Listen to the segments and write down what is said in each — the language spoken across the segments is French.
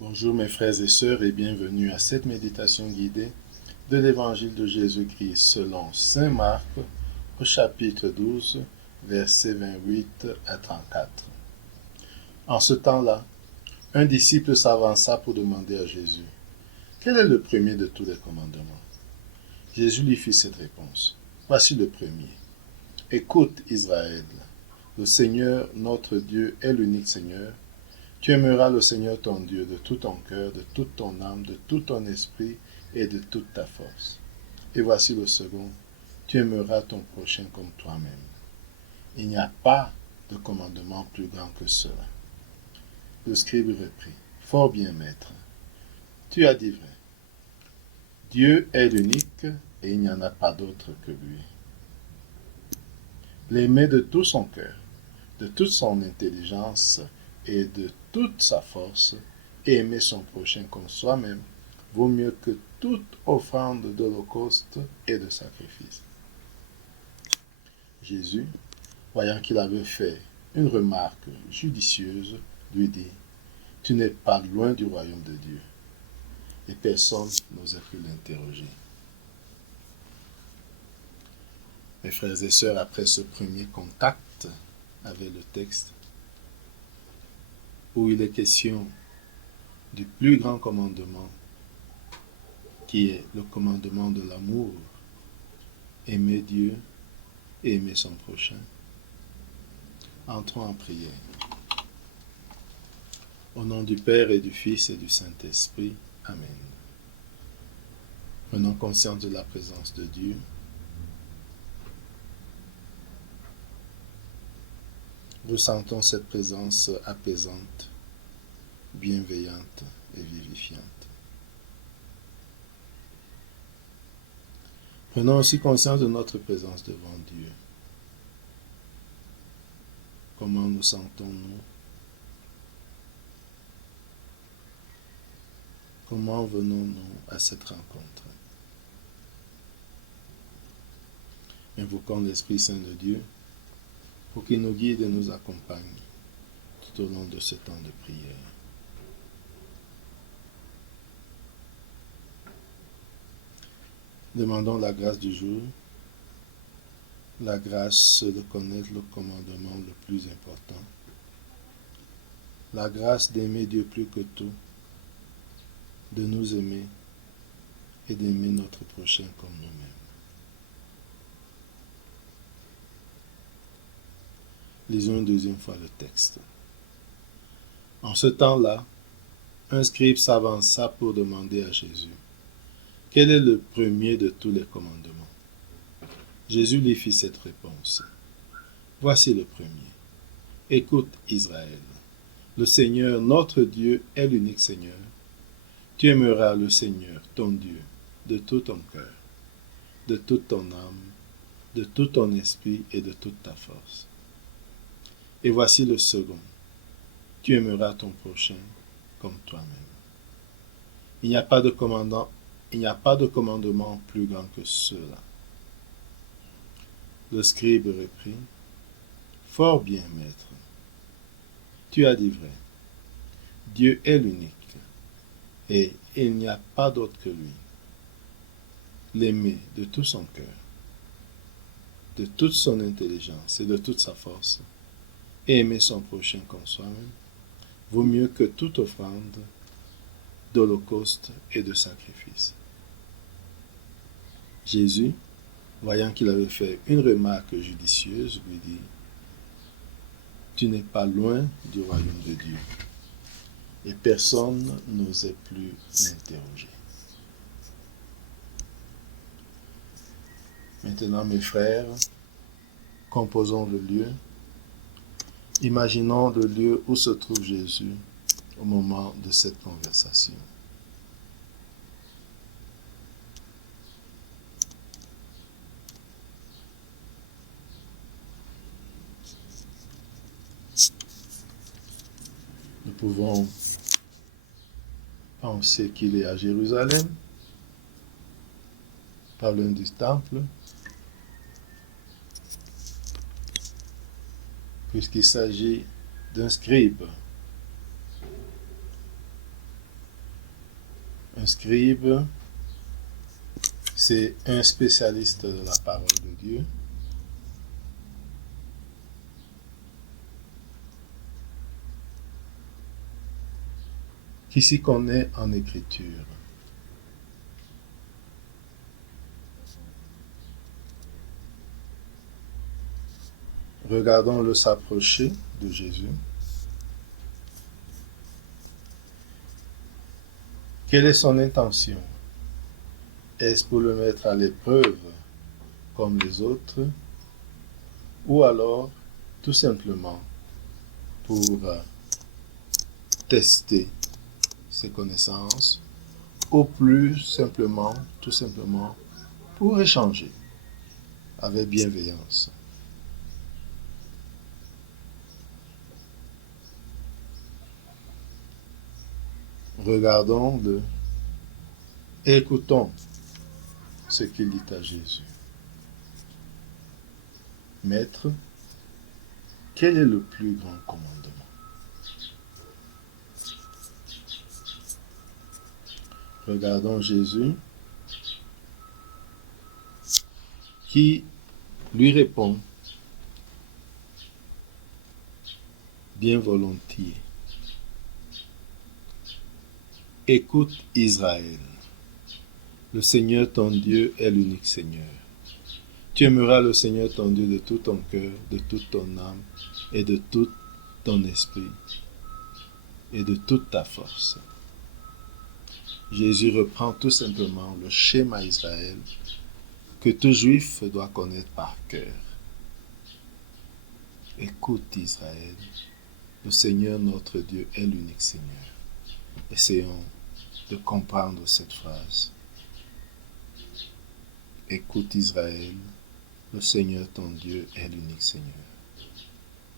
Bonjour mes frères et sœurs et bienvenue à cette méditation guidée de l'Évangile de Jésus-Christ selon Saint Marc au chapitre 12, versets 28 à 34. En ce temps-là, un disciple s'avança pour demander à Jésus, quel est le premier de tous les commandements? Jésus lui fit cette réponse. Voici le premier. Écoute Israël, le Seigneur notre Dieu est l'unique Seigneur. Tu aimeras le Seigneur ton Dieu de tout ton cœur, de toute ton âme, de tout ton esprit et de toute ta force. Et voici le second. Tu aimeras ton prochain comme toi-même. Il n'y a pas de commandement plus grand que cela. Le scribe reprit. Fort bien, maître. Tu as dit vrai. Dieu est l'unique et il n'y en a pas d'autre que lui. L'aimer de tout son cœur, de toute son intelligence et de toute sa force, et aimer son prochain comme soi-même, vaut mieux que toute offrande d'holocauste et de sacrifice. Jésus, voyant qu'il avait fait une remarque judicieuse, lui dit, « Tu n'es pas loin du royaume de Dieu. » Et personne n'osait plus l'interroger. Mes frères et sœurs, après ce premier contact avec le texte, où il est question du plus grand commandement, qui est le commandement de l'amour, aimer Dieu et aimer son prochain. Entrons en prière. Au nom du Père et du Fils et du Saint-Esprit. Amen. Prenons conscience de la présence de Dieu. Ressentons cette présence apaisante, bienveillante et vivifiante. Prenons aussi conscience de notre présence devant Dieu. Comment nous sentons-nous? Comment venons-nous à cette rencontre? Invoquons l'Esprit Saint de Dieu pour qu'il nous guide et nous accompagne tout au long de ce temps de prière. Demandons la grâce du jour, la grâce de connaître le commandement le plus important, la grâce d'aimer Dieu plus que tout, de nous aimer et d'aimer notre prochain comme nous-mêmes. Lisons une deuxième fois le texte. En ce temps-là, un scribe s'avança pour demander à Jésus, « Quel est le premier de tous les commandements ?» Jésus lui fit cette réponse. « Voici le premier. Écoute Israël, le Seigneur notre Dieu est l'unique Seigneur. Tu aimeras le Seigneur ton Dieu de tout ton cœur, de toute ton âme, de tout ton esprit et de toute ta force. Et voici le second. Tu aimeras ton prochain comme toi-même. Il n'y a pas de commandement plus grand que cela. » Le scribe reprit, « Fort bien, maître. Tu as dit vrai. Dieu est l'unique, et il n'y a pas d'autre que lui. L'aimer de tout son cœur, de toute son intelligence et de toute sa force, et aimer son prochain comme soi-même, vaut mieux que toute offrande d'holocauste et de sacrifice. » Jésus, voyant qu'il avait fait une remarque judicieuse, lui dit, « Tu n'es pas loin du royaume de Dieu. » Et personne n'osait plus l'interroger. Maintenant, mes frères, composons le lieu. Imaginons le lieu où se trouve Jésus au moment de cette conversation. Nous pouvons penser qu'il est à Jérusalem, pas loin du temple, puisqu'il s'agit d'un scribe. Un scribe, c'est un spécialiste de la parole de Dieu. Qui s'y connaît en écriture. Regardons-le s'approcher de Jésus. Quelle est son intention? Est-ce pour le mettre à l'épreuve comme les autres? Ou alors, tout simplement, pour tester ses connaissances? Ou plus simplement, tout simplement, pour échanger avec bienveillance? Regardons-le, écoutons ce qu'il dit à Jésus. Maître, quel est le plus grand commandement? Regardons Jésus qui lui répond bien volontiers. Écoute Israël, le Seigneur ton Dieu est l'unique Seigneur. Tu aimeras le Seigneur ton Dieu de tout ton cœur, de toute ton âme et de tout ton esprit et de toute ta force. Jésus reprend tout simplement le schéma Israël que tout juif doit connaître par cœur. Écoute Israël, le Seigneur notre Dieu est l'unique Seigneur. Essayons de comprendre cette phrase. Écoute Israël, le Seigneur ton Dieu est l'unique Seigneur.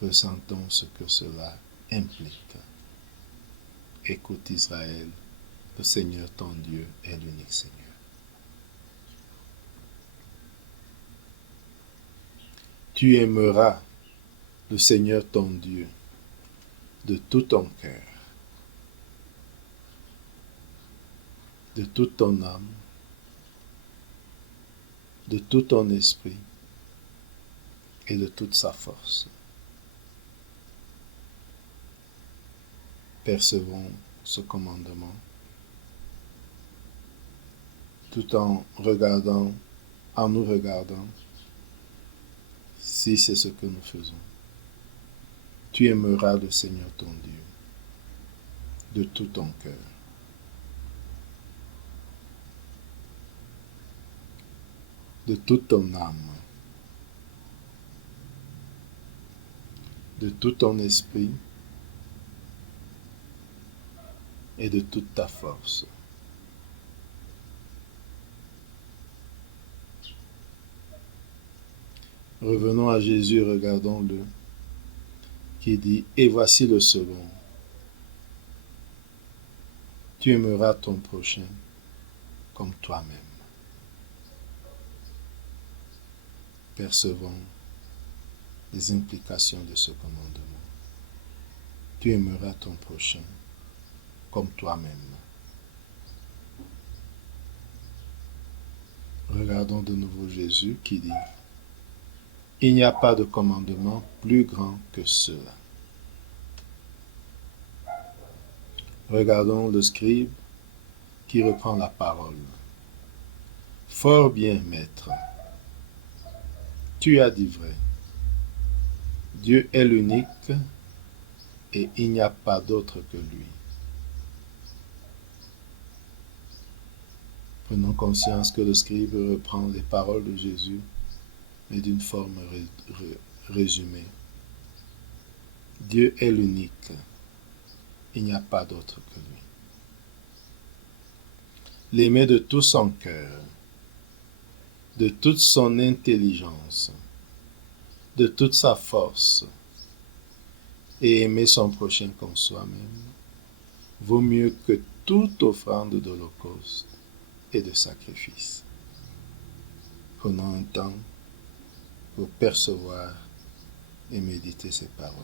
Ressentons ce que cela implique. Écoute Israël, le Seigneur ton Dieu est l'unique Seigneur. Tu aimeras le Seigneur ton Dieu de tout ton cœur, de toute ton âme, de tout ton esprit et de toute sa force. Percevons ce commandement tout en nous regardant, si c'est ce que nous faisons. Tu aimeras le Seigneur ton Dieu de tout ton cœur, de toute ton âme, de tout ton esprit et de toute ta force. Revenons à Jésus, regardons-le, qui dit, et voici le second. Tu aimeras ton prochain comme toi-même. Percevons les implications de ce commandement. Tu aimeras ton prochain comme toi-même. Regardons de nouveau Jésus qui dit, il n'y a pas de commandement plus grand que cela. Regardons le scribe qui reprend la parole. Fort bien, maître, tu as dit vrai. Dieu est l'unique et il n'y a pas d'autre que lui. Prenons conscience que le scribe reprend les paroles de Jésus, mais d'une forme résumée. Dieu est l'unique. Il n'y a pas d'autre que lui. L'aimer de tout son cœur, de toute son intelligence, de toute sa force, et aimer son prochain comme soi-même, vaut mieux que toute offrande d'holocauste et de sacrifice. Prenons un temps pour percevoir et méditer ces paroles.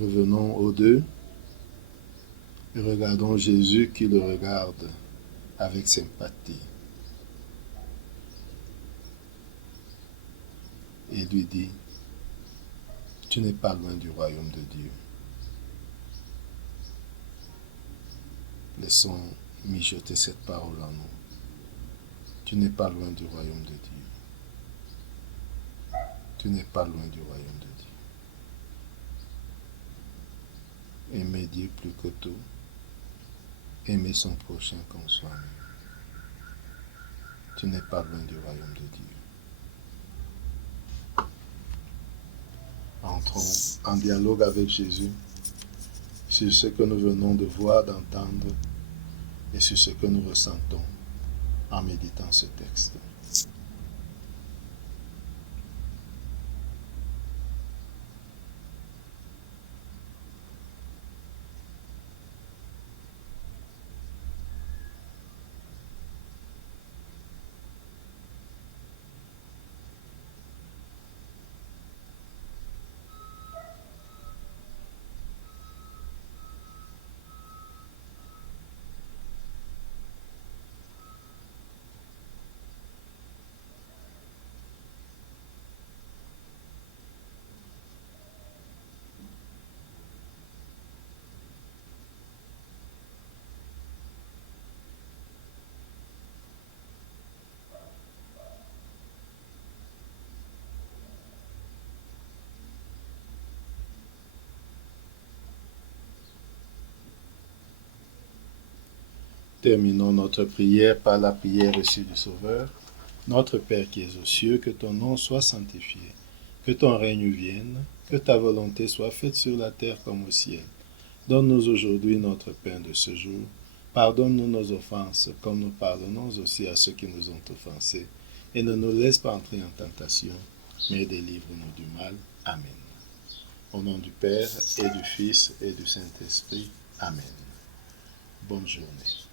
Revenons aux deux et regardons Jésus qui le regarde avec sympathie et lui dit, tu n'es pas loin du royaume de Dieu. Laissons mijoter cette parole en nous. Tu n'es pas loin du royaume de Dieu. Tu n'es pas loin du royaume de Dieu. Aimer Dieu plus que tout. Aimer son prochain comme soi-même. Tu n'es pas loin du royaume de Dieu. Entrons en dialogue avec Jésus sur ce que nous venons de voir, d'entendre et sur ce que nous ressentons en méditant ce texte. Terminons notre prière par la prière reçue du Sauveur. Notre Père qui es aux cieux, que ton nom soit sanctifié, que ton règne vienne, que ta volonté soit faite sur la terre comme au ciel. Donne-nous aujourd'hui notre pain de ce jour. Pardonne-nous nos offenses, comme nous pardonnons aussi à ceux qui nous ont offensés. Et ne nous laisse pas entrer en tentation, mais délivre-nous du mal. Amen. Au nom du Père, et du Fils, et du Saint-Esprit. Amen. Bonne journée.